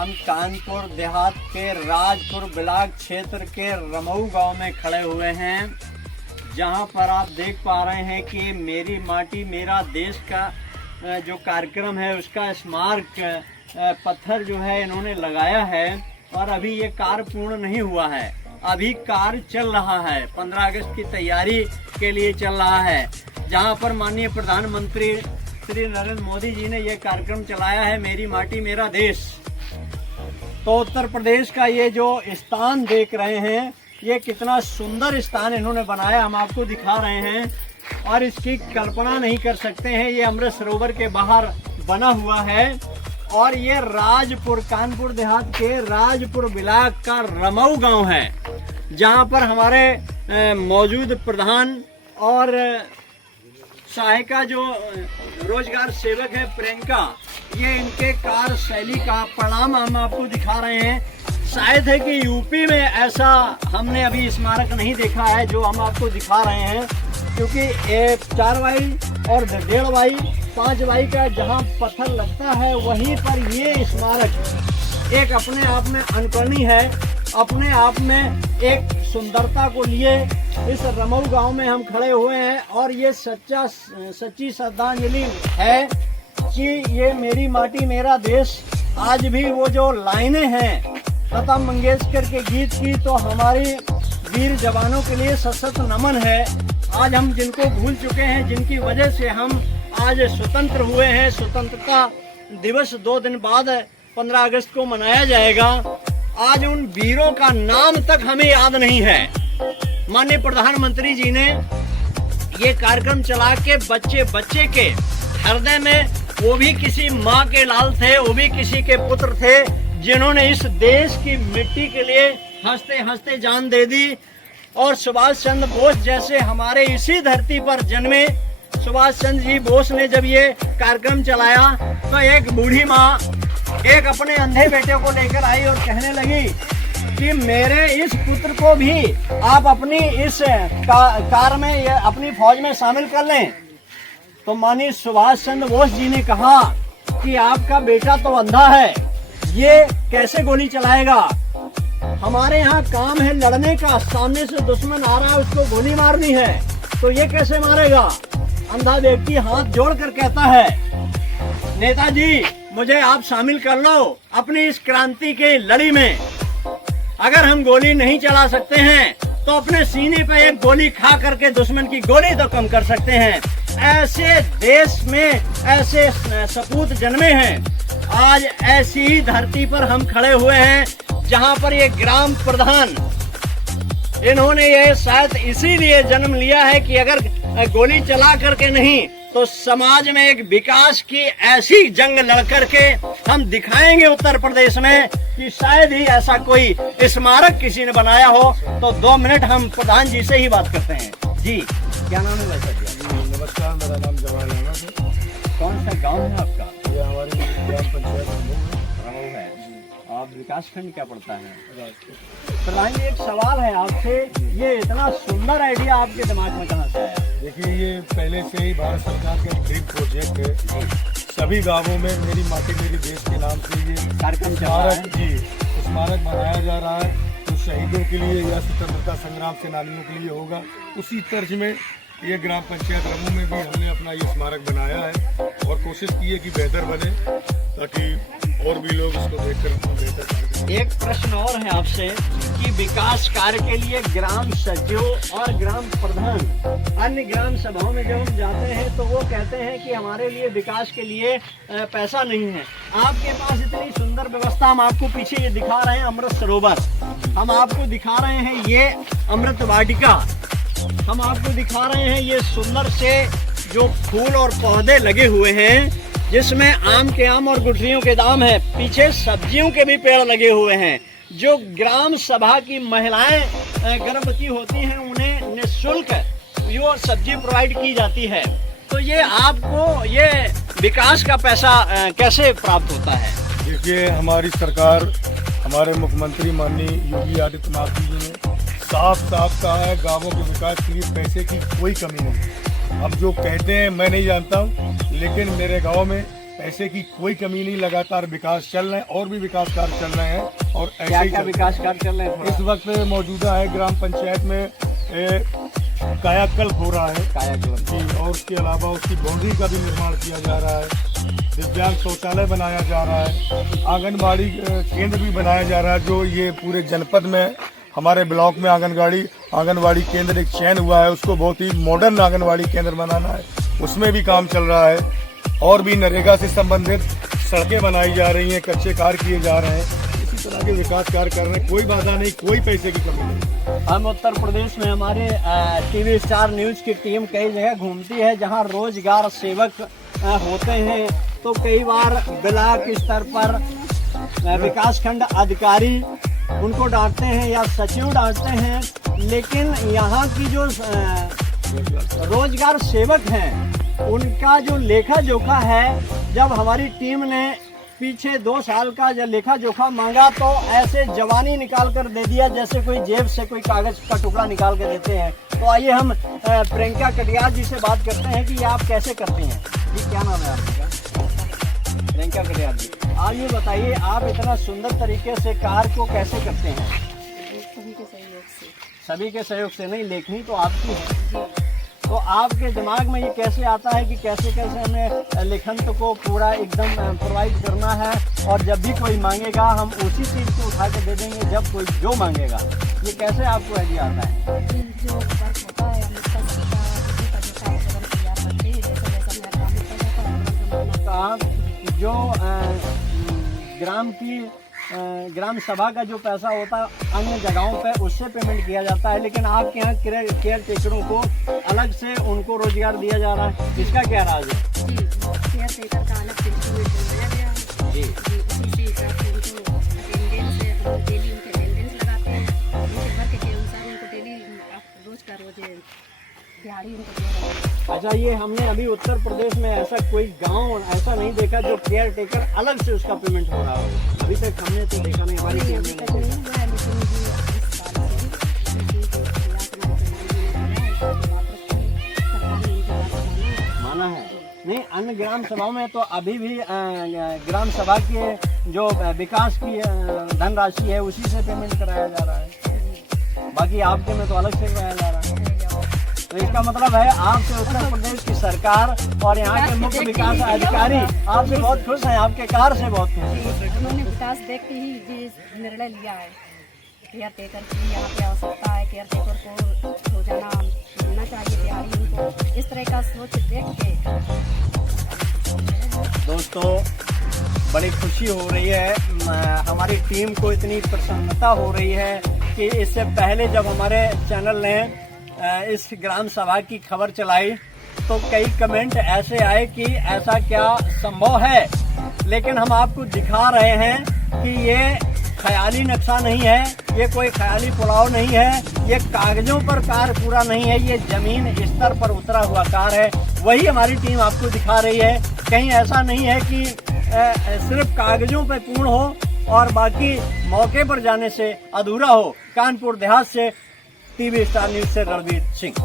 हम कानपुर देहात के राजपुर ब्लॉक क्षेत्र के रमऊ गांव में खड़े हुए हैं, जहां पर आप देख पा रहे हैं कि मेरी माटी मेरा देश का जो कार्यक्रम है उसका स्मारक पत्थर जो है इन्होंने लगाया है। और अभी ये कार्य पूर्ण नहीं हुआ है, अभी कार्य चल रहा है, 15 अगस्त की तैयारी के लिए चल रहा है, जहां पर माननीय प्रधानमंत्री श्री नरेंद्र मोदी जी ने ये कार्यक्रम चलाया है, मेरी माटी मेरा देश। तो उत्तर प्रदेश का ये जो स्थान देख रहे हैं, ये कितना सुंदर स्थान इन्होंने बनाया, हम आपको दिखा रहे हैं और इसकी कल्पना नहीं कर सकते हैं। ये अमृत सरोवर के बाहर बना हुआ है और ये राजपुर, कानपुर देहात के राजपुर ब्लॉक का रमऊ गांव है, जहां पर हमारे मौजूद प्रधान और सहायिका जो रोजगार सेवक है प्रियंका, ये इनके कार्य शैली का परिणाम हम आपको दिखा रहे हैं। शायद है कि यूपी में ऐसा हमने अभी स्मारक नहीं देखा है जो हम आपको दिखा रहे हैं, क्योंकि 4 बाई और 1.5 बाई 5 बाई का जहां पत्थर लगता है वहीं पर ये स्मारक एक अपने आप में अनुकरणीय है, अपने आप में एक सुंदरता को लिए इस रमऊ गांव में हम खड़े हुए हैं। और ये सच्ची श्रद्धांजलि है कि ये मेरी माटी मेरा देश, आज भी वो जो लाइनें हैं लता मंगेशकर के गीत की, तो हमारी वीर जवानों के लिए सशक्त नमन है। आज हम जिनको भूल चुके हैं, जिनकी वजह से हम आज स्वतंत्र हुए हैं। स्वतंत्रता दिवस 2 दिन बाद 15 अगस्त को मनाया जाएगा। आज उन वीरों का नाम तक हमें याद नहीं है। माननीय प्रधानमंत्री जी ने ये कार्यक्रम चला के बच्चे के हृदय में, वो भी किसी माँ के लाल थे, वो भी किसी के पुत्र थे, जिन्होंने इस देश की मिट्टी के लिए हंसते हंसते जान दे दी। और सुभाष चंद्र बोस जैसे हमारे इसी धरती पर जन्मे सुभाष चंद्र जी बोस ने जब ये कार्यक्रम चलाया, तो एक बूढ़ी माँ एक अपने अंधे बेटे को लेकर आई और कहने लगी कि मेरे इस पुत्र को भी आप अपनी इस कार में, अपनी फौज में शामिल कर लें। तो माननीय सुभाष चंद्र बोस जी ने कहा कि आपका बेटा तो अंधा है, ये कैसे गोली चलाएगा? हमारे यहाँ काम है लड़ने का, सामने से दुश्मन आ रहा है उसको गोली मारनी है, तो ये कैसे मारेगा? अंधा व्यक्ति हाथ जोड़कर कहता है, नेताजी मुझे आप शामिल कर लो अपनी इस क्रांति के लड़ी में। अगर हम गोली नहीं चला सकते हैं तो अपने सीने पे एक गोली खा करके दुश्मन की गोली तो कम कर सकते हैं। ऐसे देश में ऐसे सपूत जन्मे हैं। आज ऐसी ही धरती पर हम खड़े हुए हैं, जहां पर ये ग्राम प्रधान, इन्होंने ये शायद इसीलिए जन्म लिया है कि अगर गोली चला करके नहीं तो समाज में एक विकास की ऐसी जंग लड़ करके हम दिखाएंगे उत्तर प्रदेश में कि शायद ही ऐसा कोई स्मारक किसी ने बनाया हो। तो 2 मिनट हम प्रधान जी से ही बात करते हैं। जी क्या नाम है वैसा जी? नमस्कार, मेरा नाम जवाहर अहमद है। कौन सा गांव है आपका? ये हमारी ग्राम पंचायत रमऊ है। आप विकास खंड क्या पड़ता है? प्रधान जी एक सवाल है आपसे, ये इतना सुंदर आइडिया आपके दिमाग में कहाँ से आया? देखिए, ये पहले से ही भारत सरकार का एक ड्रीम प्रोजेक्ट है। सभी गांवों में मेरी माटी मेरी देश के नाम से ये कार्यक्रम स्मारक बनाया जा रहा है। तो शहीदों के लिए या स्वतंत्रता संग्राम सेनानियों के लिए होगा, उसी तर्ज में ये ग्राम पंचायत रमू में भी हमने अपना ये स्मारक बनाया है और कोशिश की है कि बेहतर बने, ताकि और भी लोग इसको देखकर बेहतर करें। एक प्रश्न और है आपसे कि विकास कार्य के लिए ग्राम सचिव और ग्राम प्रधान अन्य ग्राम सभाओं में जब हम जाते हैं तो वो कहते हैं कि हमारे लिए विकास के लिए पैसा नहीं है। आपके पास इतनी सुंदर व्यवस्था, हम आपको पीछे ये दिखा रहे हैं अमृत सरोवर, हम आपको दिखा रहे हैं ये अमृत वाटिका, हम आपको दिखा रहे हैं ये सुंदर से जो फूल और पौधे लगे हुए हैं, जिसमें आम के आम और गुठलियों के दाम है। पीछे सब्जियों के भी पेड़ लगे हुए हैं। जो ग्राम सभा की महिलाएं गर्भवती होती हैं उन्हें निःशुल्क यो सब्जी प्रोवाइड की जाती है। तो ये आपको ये विकास का पैसा कैसे प्राप्त होता है? देखिए, हमारी सरकार, हमारे मुख्यमंत्री माननीय योगी आदित्यनाथ जी ने साफ साफ कहा है, गाँवों के विकास के लिए पैसे की कोई कमी नहीं है। अब जो कहते हैं मैं नहीं जानता हूँ, लेकिन मेरे गांव में पैसे की कोई कमी नहीं, लगातार विकास चल रहे हैं और भी विकास कार्य चल रहे हैं और ऐसे क्या ही क्या चल विकास कार्य चल रहे हैं? इस वक्त मौजूदा है ग्राम पंचायत में कायाकल्प हो रहा है कायाकल्प जी, और उसके अलावा उसकी बाउंड्री का भी निर्माण किया जा रहा है, दिव्यांग शौचालय बनाया जा रहा है, आंगनबाड़ी केंद्र भी बनाया जा रहा है। जो ये पूरे जनपद में हमारे ब्लॉक में आंगनबाड़ी केंद्र एक चयन हुआ है, उसको बहुत ही मॉडर्न आंगनबाड़ी केंद्र बनाना है, उसमें भी काम चल रहा है। और भी नरेगा से संबंधित सड़कें बनाई जा रही हैं, कच्चे कार्य किए जा रहे हैं, इसी तरह के विकास कार्य कर रहे हैं। कोई बाधा नहीं, कोई पैसे की कमी नहीं। हम उत्तर प्रदेश में हमारे टीवी स्टार न्यूज की टीम कई जगह घूमती है जहां रोजगार सेवक होते हैं, तो कई बार ब्लॉक स्तर पर विकासखंड अधिकारी उनको डांटते हैं या सचिव डांटते हैं, लेकिन यहाँ की जो रोजगार सेवक हैं उनका जो लेखा जोखा है, जब हमारी टीम ने पीछे 2 साल का जब लेखा जोखा मांगा तो ऐसे जवानी निकाल कर दे दिया जैसे कोई जेब से कोई कागज का टुकड़ा निकाल के देते हैं। तो आइए हम प्रियंका कटियार जी से बात करते हैं कि ये आप कैसे करते हैं। जी क्या नाम है आपका? प्रियंका कटियार जी, आप ये बताइए आप इतना सुंदर तरीके से कार्य को कैसे करते हैं? सभी के सहयोग से। सभी के सहयोग से नहीं, लेखनी तो आपकी है, तो आपके दिमाग में ये कैसे आता है कि कैसे कैसे हमें लेखन को पूरा एकदम प्रोवाइड करना है और जब भी कोई मांगेगा हम उसी चीज़ को उठा के दे देंगे जब कोई जो मांगेगा? ये कैसे आपको आइडिया आता है? जो वर्क होता है हम इसका जो कार्यक्रम तैयार करते हैं, जैसे जैसा मेरा काम होता है तो आप जो ग्राम सभा का जो पैसा होता है अन्य जगहों पे उससे पेमेंट किया जाता है, लेकिन आपके यहाँ केयर टेकरों को अलग से उनको रोजगार दिया जा रहा है, इसका क्या राज है? जी, केयर टेकर का अलग से इंस्ट्रूमेंट बनाया गया है जी, उसी से हिसाब से उनको अटेंडेंस है, डेली उनके अटेंडेंस लगाते हैं, उनके वर्क के अनुसार उनको डेली रोज का रोज दिहाड़ी उनको दिया जाता है। अच्छा, ये हमने अभी उत्तर प्रदेश में ऐसा कोई गांव ऐसा नहीं देखा जो केयर टेकर अलग से उसका पेमेंट हो रहा हो। अभी तक हमने तो देखा नहीं, हमारी टीम अभी ने तक नहीं हुआ है, लेकिन ये इस साल से ही जो प्रयास हमारे सरकारी उनकी बात माना है। नहीं, अन्य ग्राम सभाओं में तो अभी भी ग्राम सभा के जो विकास की धनराशि है उसी से पेमेंट कराया जा रहा है, बाकी आपके में तो अलग से कराया जा रहा है। तो इसका मतलब है आपसे उत्तर प्रदेश की सरकार और यहाँ के मुख्य विकास अधिकारी आपसे बहुत खुश हैं, आपके कार्य से बहुत खुश हैं। उन्होंने विकास देख के ही ये निर्णय लिया है। केयर टेकर की यहाँ पे आवश्यकता है, केयर टेकर को रोजाना मिलना चाहिए दिहाड़ी उनको, इस तरह का सोच देख के। दोस्तों, बड़ी खुशी हो रही है, हमारी टीम को इतनी प्रसन्नता हो रही है कि इससे पहले जब हमारे चैनल ने इस ग्राम सभा की खबर चलाई तो कई कमेंट ऐसे आए कि ऐसा क्या संभव है, लेकिन हम आपको दिखा रहे हैं कि ये ख्याली नक्शा नहीं है, ये कोई ख्याली पुलाव नहीं है, ये कागजों पर कार्य पूरा नहीं है, ये जमीन स्तर पर उतरा हुआ कार्य है। वही हमारी टीम आपको दिखा रही है। कहीं ऐसा नहीं है कि सिर्फ कागजों पर पूर्ण हो और बाकी मौके पर जाने से अधूरा हो। कानपुर देहात से टीवी स्टार न्यूज से रणवीर सिंह।